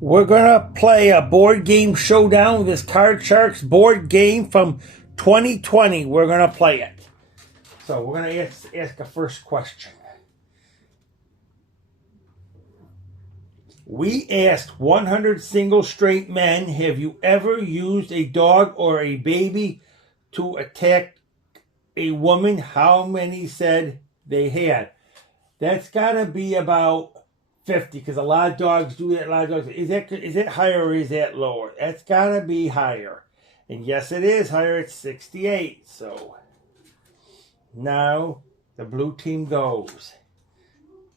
We're going to play a board game showdown with this Card Sharks board game from 2020. We're going to play it. So we're going to ask a first question. We asked 100 single straight men, have you ever used a dog or a baby to attack a woman? How many said they had? That's got to be about 50, because a lot of dogs do that. A lot of dogs. Is that higher or is that lower? That's got to be higher. And yes, it is higher. It's 68. So now the blue team goes.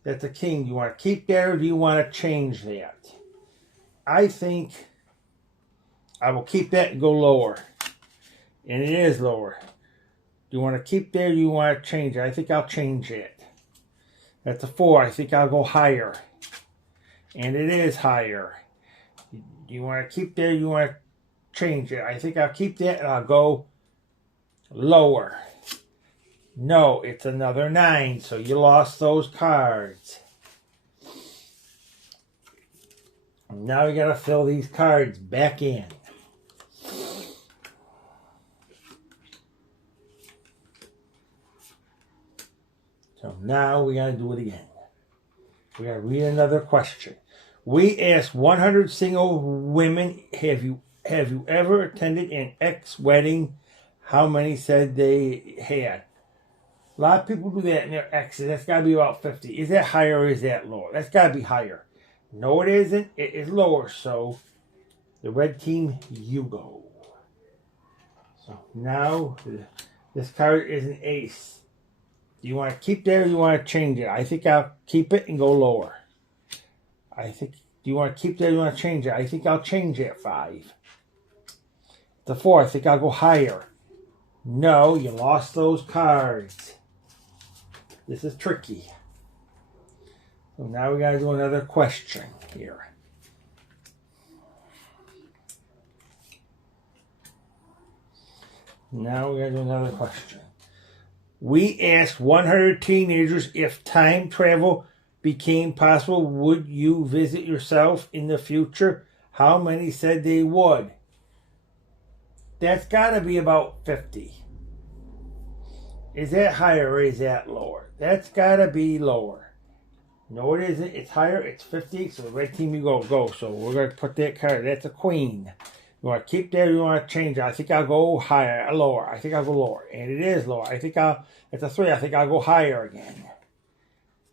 That's a king. Do you want to keep that or do you want to change that? I think I will keep that and go lower. And it is lower. Do you want to keep that or do you want to change it? I think I'll change it. That's a 4. I think I'll go higher. And it is higher. Do you want to keep that or you want to change it? I think I'll keep that and I'll go lower. No, it's another 9, so you lost those cards. Now we got to fill these cards back in. So now we got to do it again. We got to read another question. We asked 100 single women, have you ever attended an ex-wedding? How many said they had? A lot of people do that in their exes. That's got to be about 50. Is that higher or is that lower? That's got to be higher. No, it isn't. It is lower. So the red team, you go. So now this card is an ace. Do you want to keep that or do you want to change it? I think I'll keep it and go lower. Do you want to keep that or do you want to change it? I think I'll change it at 5. The 4, I think I'll go higher. No, you lost those cards. This is tricky. So now we got to do another question here. Now we got to do another question. We asked 100 teenagers if time travel became possible, would you visit yourself in the future? How many said they would? That's got to be about 50. Is that higher or is that lower? That's got to be lower. No, it isn't. It's higher. It's 50. So the red team, you go. So we're going to put that card. That's a queen. You want to keep that or you want to change it? I think I'll go higher, lower. I think I'll go lower. And it is lower. It's a 3. I think I'll go higher again.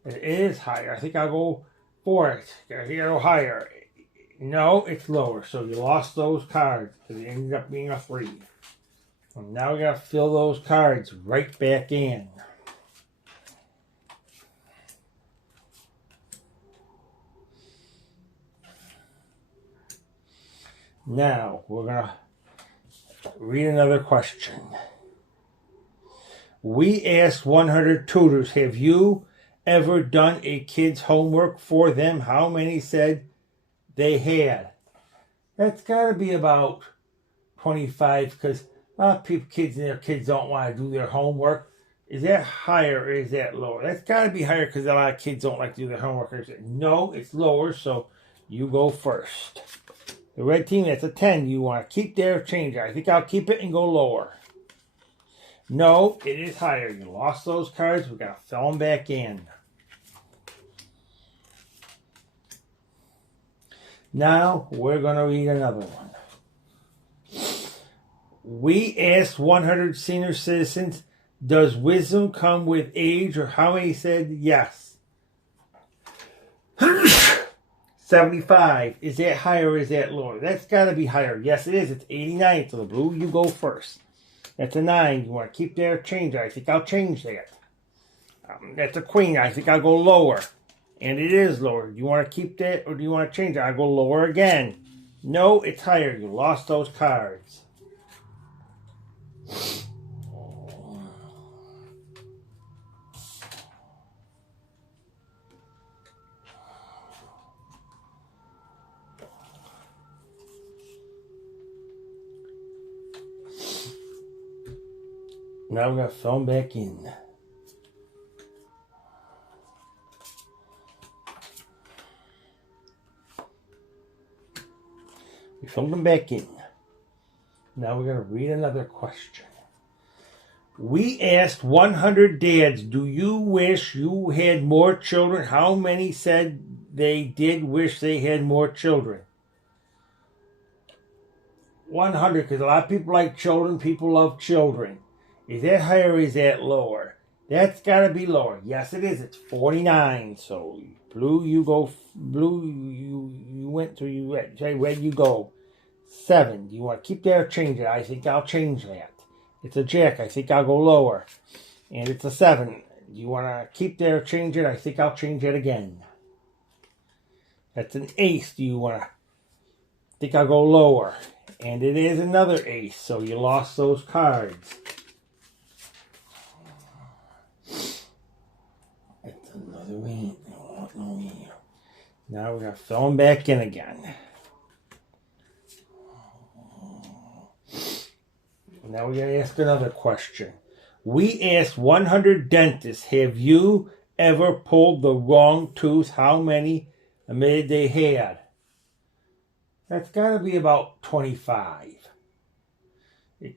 It is higher. I think I'll go 4. I think I'll go higher. No, it's lower. So you lost those cards because it ended up being a 3. And now we got to fill those cards right back in. Now we're going to read another question. We asked 100 tutors, have you ever done a kid's homework for them? How many said they had? That's got to be about 25 because a lot of kids and their kids don't want to do their homework. Is that higher or is that lower? That's got to be higher because a lot of kids don't like to do their homework. No, it's lower, so you go first. The red team, that's a 10. You want to keep there or change it? I think I'll keep it and go lower. No, it is higher. You lost those cards. We got to fill them back in. Now we're going to read another one. We asked 100 senior citizens, does wisdom come with age? Or how many said yes? 75. Is that higher or is that lower? That's got to be higher. Yes, it is. It's 89. So the blue, you go first. That's a 9. You want to keep that or change it? I think I'll change that. That's a queen. I think I'll go lower. And it is lower. Do you want to keep that or do you want to change it? I'll go lower again. No, it's higher. You lost those cards. Now we're going to fill them back in. We filled them back in. Now we're going to read another question. We asked 100 dads, do you wish you had more children? How many said they did wish they had more children? 100, because a lot of people like children. People love children. Is that higher or is that lower? That's got to be lower. Yes, it is. It's 49. So, blue, you go. Blue, you went to you. Say, where you go? 7. Do you want to keep that or change it? I think I'll change that. It's a jack. I think I'll go lower. And it's a 7. Do you want to keep that or change it? I think I'll change it again. That's an ace. Do you want to? I think I'll go lower. And it is another ace. So you lost those cards. It's another one. Now we're going to fill them back in again. Now we're going to ask another question. We asked 100 dentists, have you ever pulled the wrong tooth? How many admitted they had? That's got to be about 25.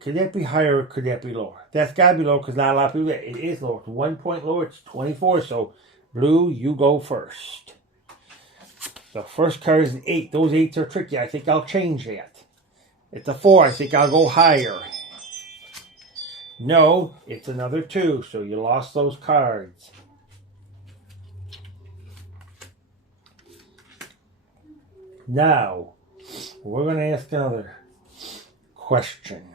Could that be higher or could that be lower? That's got to be lower because not a lot of people. It is lower. It's 1 point lower. It's 24. So, blue, you go first. The first card is an 8. Those 8s are tricky. I think I'll change that. It's a 4. I think I'll go higher. No, it's another 2, so you lost those cards. Now, we're going to ask another question.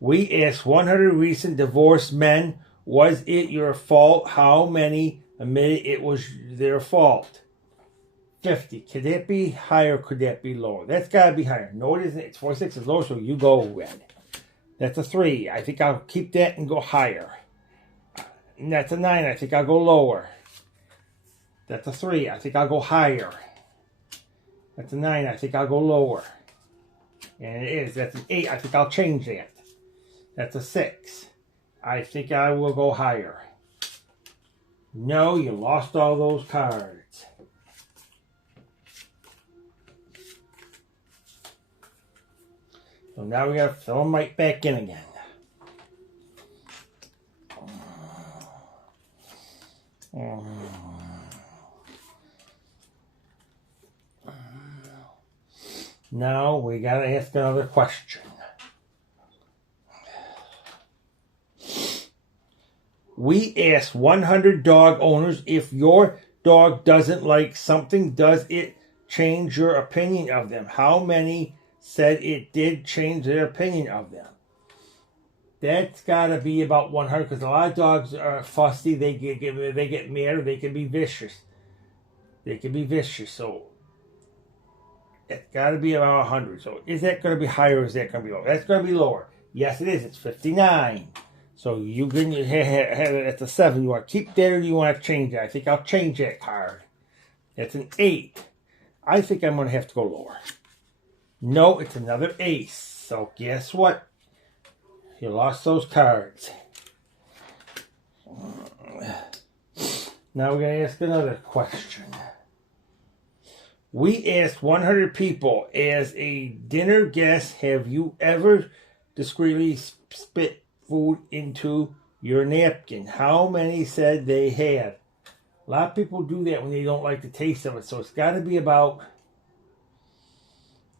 We asked 100 recent divorced men, was it your fault? How many admitted it was their fault? 50. Could that be higher or could that be lower? That's got to be higher. No, it isn't. It's 46 is lower, so you go red. That's a 3. I think I'll keep that and go higher. And that's a 9. I think I'll go lower. That's a 3. I think I'll go higher. That's a 9. I think I'll go lower. And it is. That's an 8. I think I'll change that. That's a 6. I think I will go higher. No, you lost all those cards. So now we got to fill them right back in again. Now we got to ask another question. We asked 100 dog owners, if your dog doesn't like something, does it change your opinion of them? How many said it did change their opinion of them? That's got to be about 100 because a lot of dogs are fussy. They get mad or they can be vicious. So it's got to be about 100. So is that going to be higher or is that going to be lower? That's going to be lower. Yes, it is. It's 59. So you can have it at the 7. You want to keep that or do you want to change it? I think I'll change that card. That's an 8. I think I'm going to have to go lower. No, it's another ace. So guess what? You lost those cards. Now we're going to ask another question. We asked 100 people, as a dinner guest, have you ever discreetly spit food into your napkin? How many said they had? A lot of people do that when they don't like the taste of it. So it's got to be about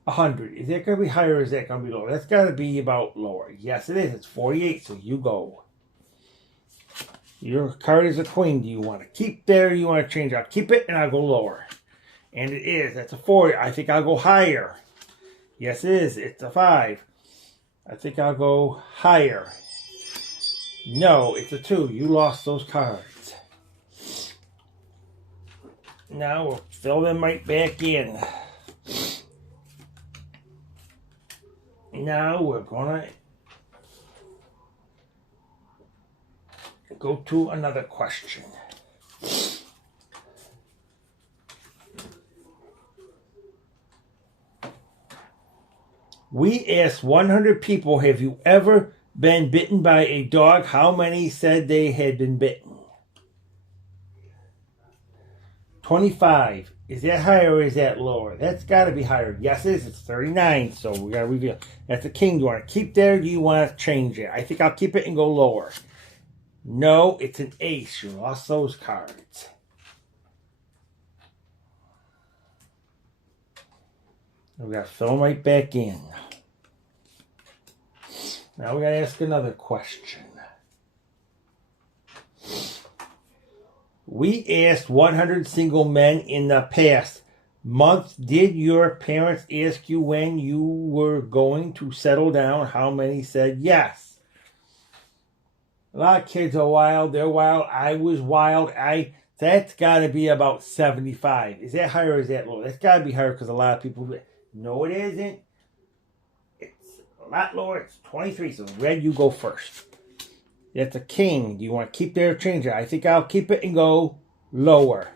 100. Is that going to be higher or is that going to be lower? That's got to be about lower. Yes, it is. It's 48, so you go. Your card is a queen. Do you want to keep there or do you want to change? I'll keep it and I'll go lower. And it is. That's a 4. I think I'll go higher. Yes, it is. It's a 5. I think I'll go higher. No, it's a 2. You lost those cards. Now we'll fill them right back in. Now we're going to go to another question. We asked 100 people, have you ever been bitten by a dog? How many said they had been bitten? 25. Is that higher or is that lower? That's got to be higher. Yes, it is. It's 39. So we got to reveal. That's a king. Do you want to keep there or do you want to change it? I think I'll keep it and go lower. No, it's an ace. You lost those cards. We got to fill them right back in. Now we got to ask another question. We asked 100 single men in the past month, did your parents ask you when you were going to settle down? How many said yes? A lot of kids are wild. They're wild. I was wild. That's got to be about 75. Is that higher or is that lower? That's got to be higher because a lot of people... No, it isn't. It's a lot lower. It's 23. So red, you go first. That's a king. Do you want to keep there or change it? I think I'll keep it and go lower.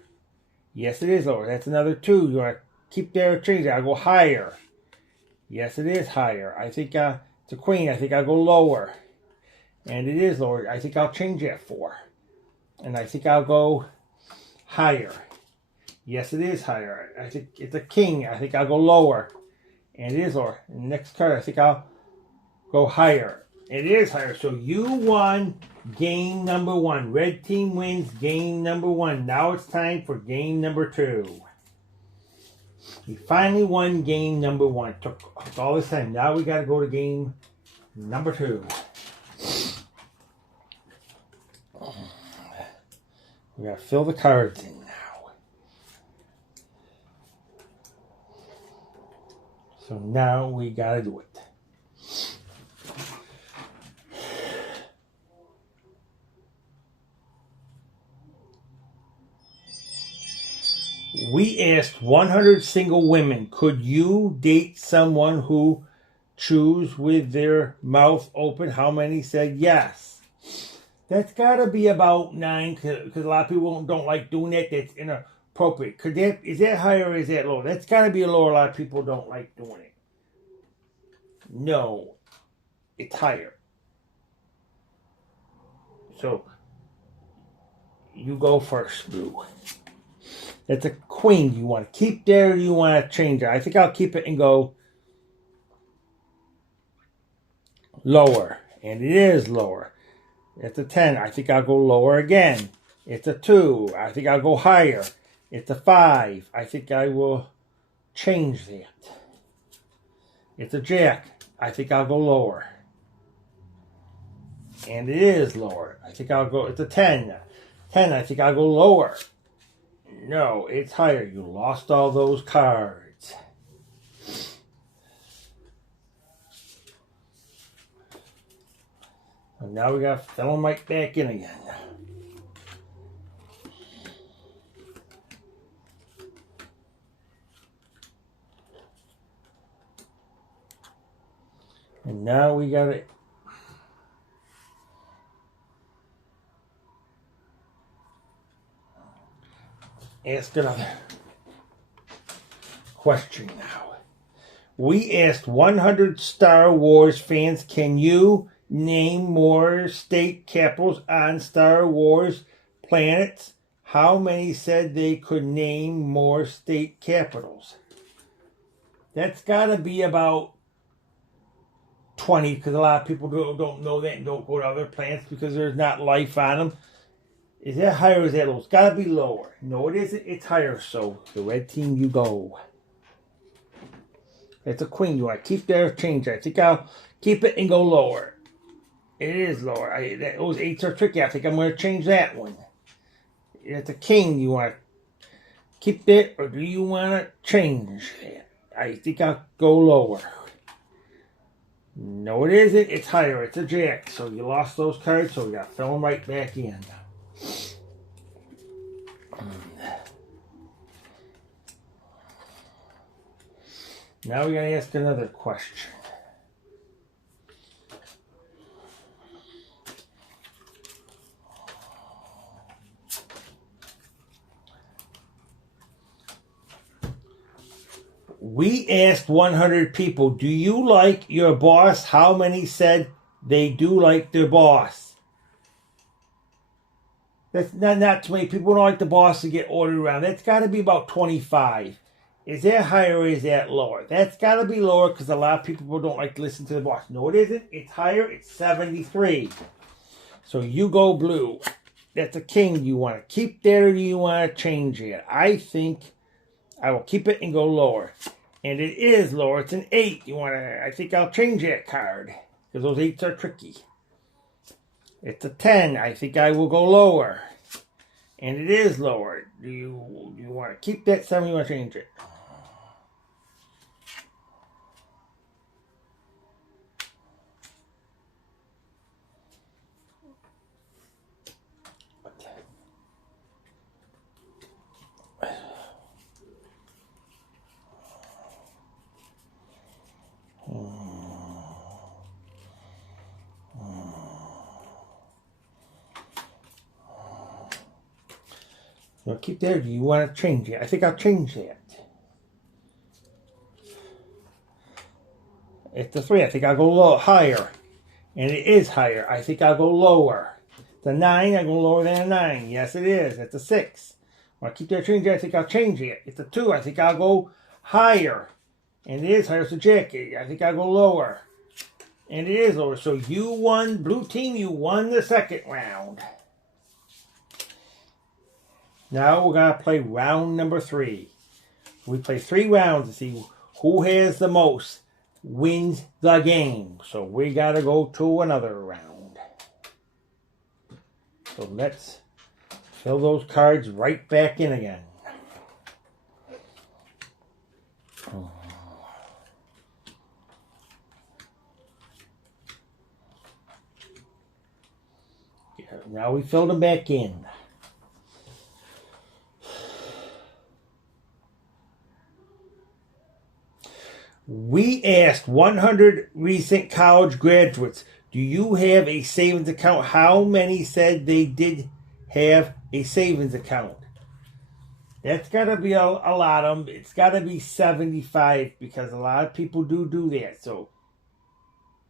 Yes, it is lower. That's another 2. You want to keep there or change it? I'll go higher. Yes, it is higher. I think it's a queen. I think I'll go lower. And it is lower. I think I'll change that 4. And I think I'll go higher. Yes, it is higher. I think it's a king. I think I'll go lower. And it is lower. And the next card, I think I'll go higher. It is higher. So you won game number 1. Red team wins game number 1. Now it's time for game number 2. We finally won game number 1. Took all this time. Now we got to go to game number 2. We got to fill the cards in now. So now we got to do it. We asked 100 single women, could you date someone who chews with their mouth open? How many said yes? That's got to be about 9 because a lot of people don't like doing that. That's inappropriate. Is that higher or is that lower? That's got to be a lower. A lot of people don't like doing it. No, it's higher. So you go first, Blue. That's a queen. Do you want to keep there or do you want to change it? I think I'll keep it and go lower. And it is lower. It's a 10. I think I'll go lower again. It's a 2. I think I'll go higher. It's a 5. I think I will change that. It's a jack. I think I'll go lower. And it is lower. I think I'll go... It's a 10. 10. I think I'll go lower. No, it's higher. You lost all those cards. And now we got to fill them right back in again. And now we got to ask another question now. We asked 100 Star Wars fans, can you name more state capitals on Star Wars planets? How many said they could name more state capitals? That's got to be about 20 because a lot of people don't know that and don't go to other planets because there's not life on them. Is that higher or is that lower? It's got to be lower. No, it isn't. It's higher. So the red team, you go. It's a queen. You want to keep there or change it? I think I'll keep it and go lower. It is lower. Those 8s are tricky. I think I'm going to change that one. It's a king. You want to keep it or do you want to change it? I think I'll go lower. No, it isn't. It's higher. It's a jack. So you lost those cards, so we got to fill them right back in. Now we got to ask another question. We asked 100 people, do you like your boss? How many said they do like their boss? That's not too many people don't like the boss to get ordered around. That's got to be about 25. Is that higher or is that lower? That's got to be lower because a lot of people don't like to listen to the boss. No, it isn't. It's higher. It's 73. So you go blue. That's a king. Do you want to keep that or do you want to change it? I think I will keep it and go lower. And it is lower. It's an 8. I think I'll change that card because those 8s are tricky. It's a 10. I think I will go lower. And it is lower. Do you want to keep that 7 or you want to change it? You want to keep that or do you want to change it? I think I'll change that. It's a 3. I think I'll go higher. And it is higher. I think I'll go lower. The 9, I go lower than a 9. Yes, it is. It's a 6. Want to keep that or change it? I think I'll change it. It's a 2. I think I'll go higher. And it is higher. It's a jack. I think I'll go lower. And it is lower. So you won, blue team, you won the second round. Now we're going to play round number 3. We play 3 rounds to see who has the most wins the game. So we got to go to another round. So let's fill those cards right back in again. Now we filled them back in. We asked 100 recent college graduates, do you have a savings account? How many said they did have a savings account? That's got to be a lot of them. It's got to be 75 because a lot of people do that. So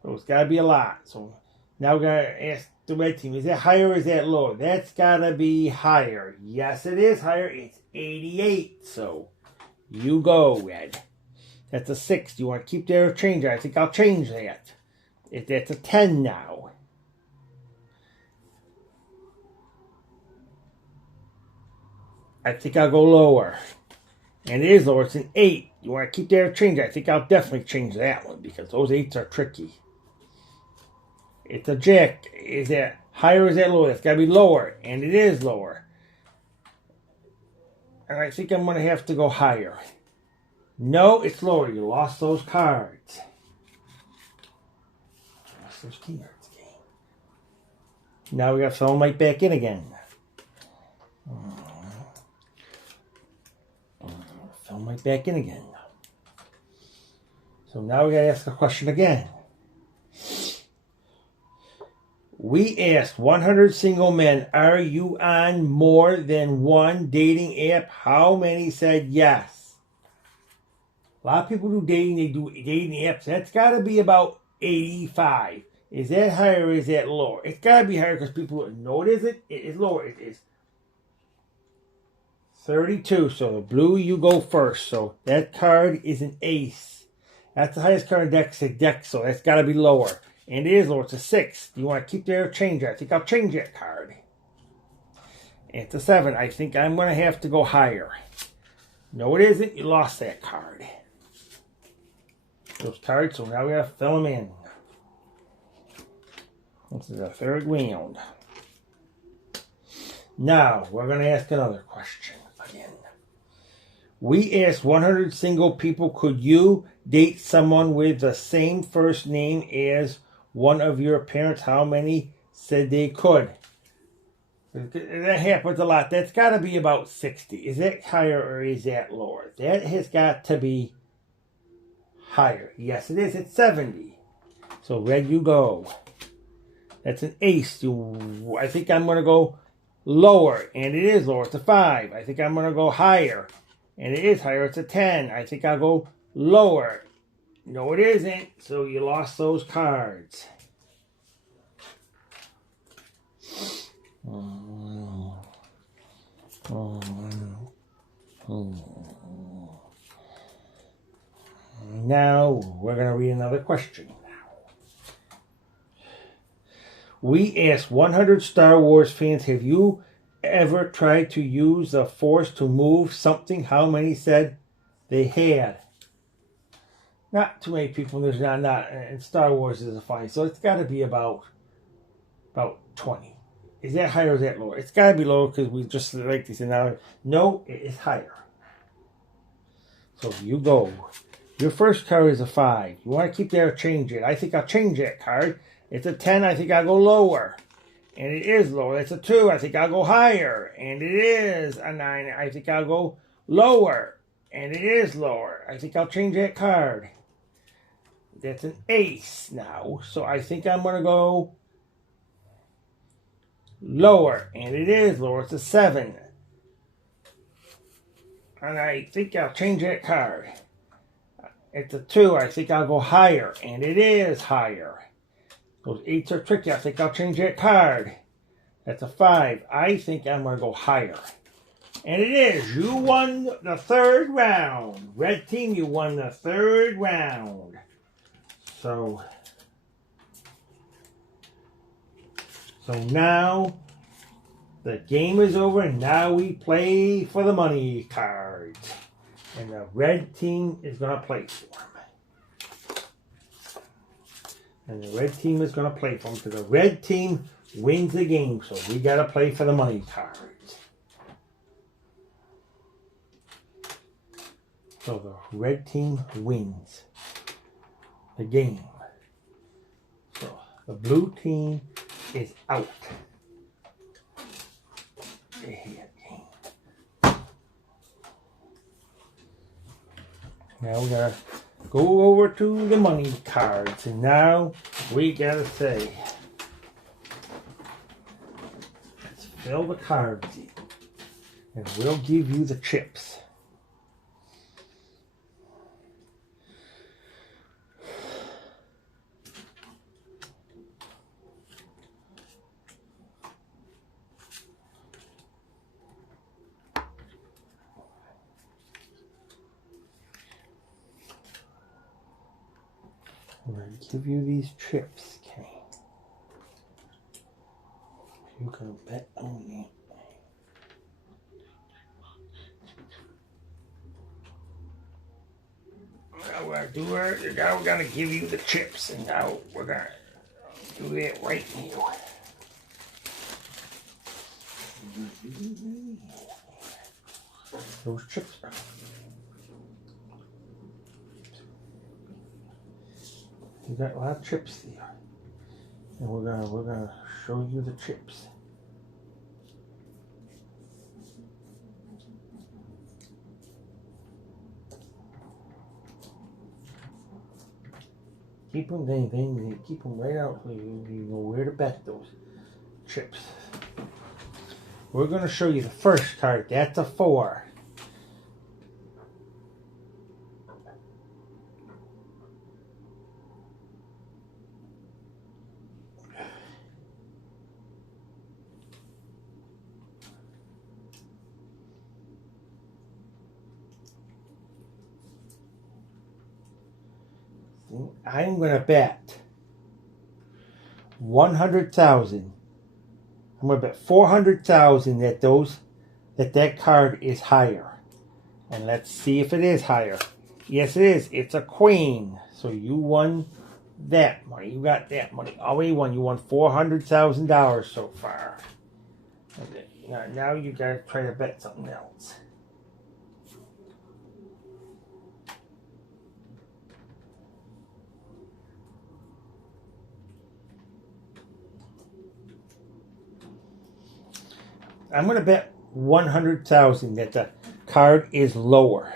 it's got to be a lot. So now we're going to ask the red team, is that higher or is that lower? That's got to be higher. Yes, it is higher. It's 88. So you go, red. That's a 6. Do you want to keep that or change it? I think I'll change that. That's a 10 now. I think I'll go lower. And it is lower. It's an 8. You want to keep that or change it? I think I'll definitely change that one because those 8s are tricky. It's a jack. Is that higher or is that lower? It's got to be lower. And it is lower. And I think I'm going to have to go higher. No, it's lower. You lost those cards. Lost those cards. Now we got to fill them right back in again. Fill them right back in again. So now we got to ask a question again. We asked 100 single men, are you on more than one dating app? How many said yes? A lot of people do dating. They do dating apps. That's got to be about 85. Is that higher or is that lower? It's got to be higher because people know it isn't. It is lower. It is 32. So the blue, you go first. So that card is an ace. That's the highest card in the deck. It's a deck, so that's got to be lower. And it is lower. It's a 6. Do you want to keep that or change it? I think I'll change that card. It's a 7. I think I'm going to have to go higher. No, it isn't. You lost that card. Those cards, so now we gotta fill them in. This is our third round. Now, we're gonna ask another question again. We asked 100 single people, could you date someone with the same first name as one of your parents? How many said they could? That happens a lot. That's gotta be about 60. Is that higher or is that lower? That has got to be higher. Yes, it is. It's 70. So red, you go. That's an ace. I think I'm going to go lower. And it is lower. It's a 5. I think I'm going to go higher. And it is higher. It's a 10. I think I'll go lower. No, it isn't. So you lost those cards. Oh, oh. Now we're going to read another question. We asked 100 Star Wars fans, have you ever tried to use the Force to move something? How many said they had? Not too many people. There's not and Star Wars is a fine, so it's got to be about 20. Is that higher or is that lower? It's got to be lower because we just like this. And now, no, it is higher. So you go. Your first card is a 5. You want to keep there or change it? I think I'll change that card. It's a 10. I think I'll go lower. And it is lower. It's a 2. I think I'll go higher. And it is a 9. I think I'll go lower. And it is lower. I think I'll change that card. That's an ace now. So I think I'm going to go lower. And it is lower. It's a 7. And I think I'll change that card. It's a 2. I think I'll go higher. And it is higher. Those 8s are tricky. I think I'll change that card. That's a 5. I think I'm going to go higher. And it is. You won the 3rd round. Red team, you won the 3rd round. So now the game is over. And now we play for the money cards. And the red team is going to play for them. And the red team is going to play for them. Because the red team wins the game. So we got to play for the money cards. So the red team wins the game. So the blue team is out. Now we're going to go over to the money cards. And now we got to say, let's fill the cards in. And we'll give you the chips. I'm going to give you these chips, Kenny. You can bet on me. Now we're going to give you the chips, and now we're going to do that right here. Those chips are. You got a lot of chips there, and we're gonna show you the chips. Keep them, then keep them right out so you know where to bet those chips. We're gonna show you the first card. That's a 4. I'm going to bet 100,000. I'm going to bet 400,000 that card is higher. And let's see if it is higher. Yes, it is. It's a queen. So you won that money. You got that money. Already won. You won $400,000 so far. Okay. Now you got to try to bet something else. I'm going to bet 100,000 that the card is lower.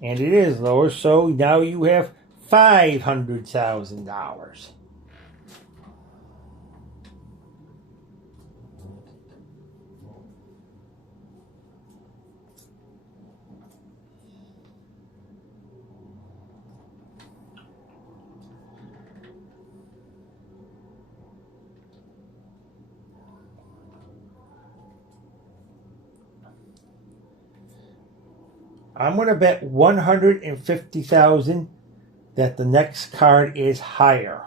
And it is lower, so now you have $500,000. I'm going to bet 150,000 that the next card is higher.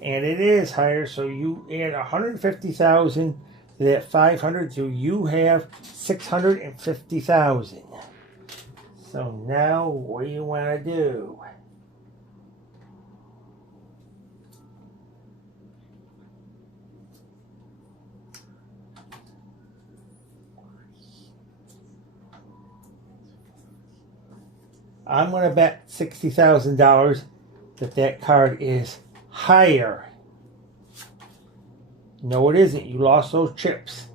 And it is higher, so you add 150,000 to that 500, so you have 650,000. So now, what do you want to do? I'm going to bet $60,000 that card is higher. No, it isn't. You lost those chips.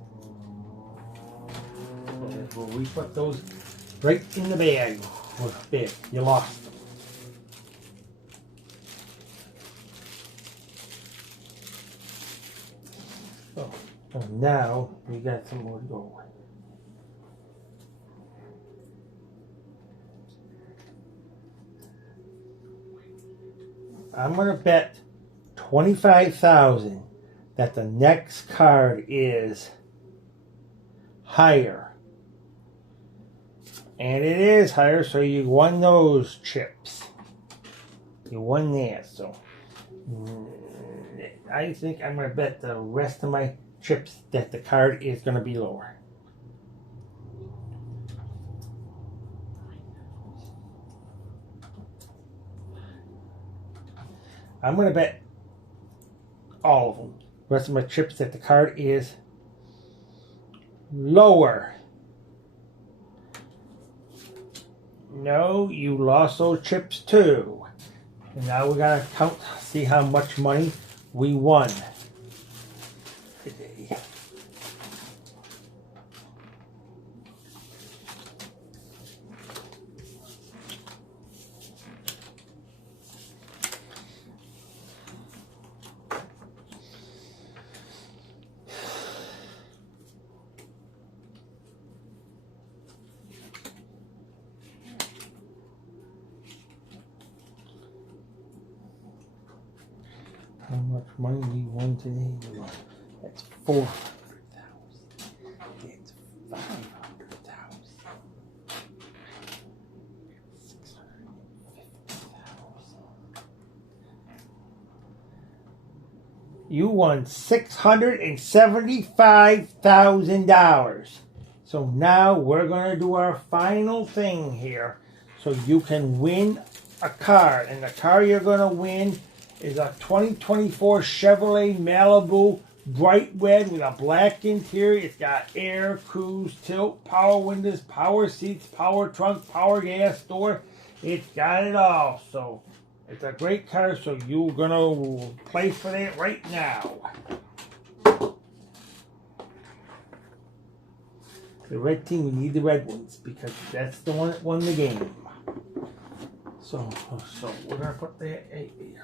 We put those right in the bag. There, you lost them. So now we got some more to go. I'm going to bet 25,000 that the next card is higher. And it is higher, so you won those chips. You won that, so I think I'm going to bet the rest of my chips that the card is going to be lower. I'm going to bet all of them. The rest of my chips that the card is lower. No, you lost those chips too. And now we got to count, see how much money we won today. How much money we won today? That's 400,000. That's 500,000. 650,000. You won $675,000. So now we're going to do our final thing here, so you can win a car, and the car you're going to win is a 2024 Chevrolet Malibu bright red with a black interior. It's got air, cruise, tilt, power windows, power seats, power trunk, power gas door. It's got it all. So it's a great car, so you're going to play for that right now. The red team, we need the red ones because that's the one that won the game. So we're going to put that here.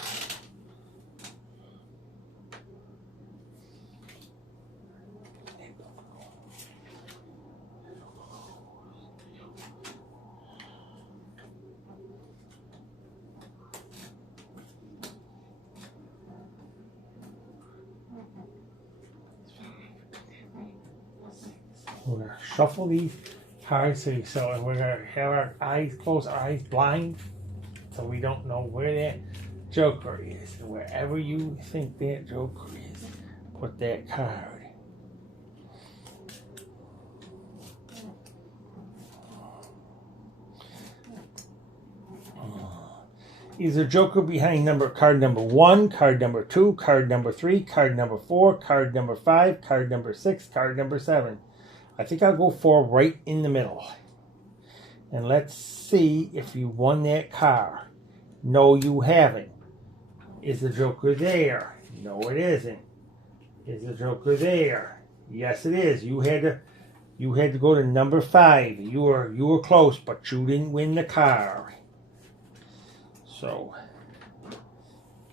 We're going to shuffle these cards so we're going to have our eyes closed, our eyes blind, so we don't know where that joker is. And wherever you think that joker is, put that card. Is a joker behind card number 1, card number 2, card number 3, card number 4, card number 5, card number 6, card number 7. I think I'll go 4 right in the middle. And let's see if you won that car. No, you haven't. Is the joker there? No, it isn't. Is the joker there? Yes, it is. You had to go to number 5. You were close, but you didn't win the car. So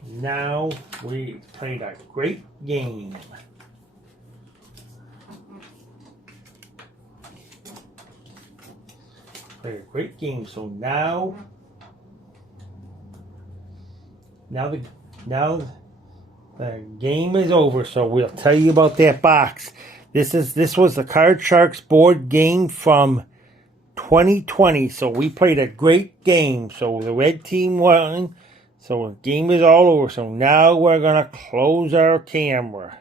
now we played a great game. Played a great game. So now the game is over. So we'll tell you about that box This was the Card Sharks board game from 2020. So we played a great game. So the red team won. So the game is all over. So now we're gonna close our camera.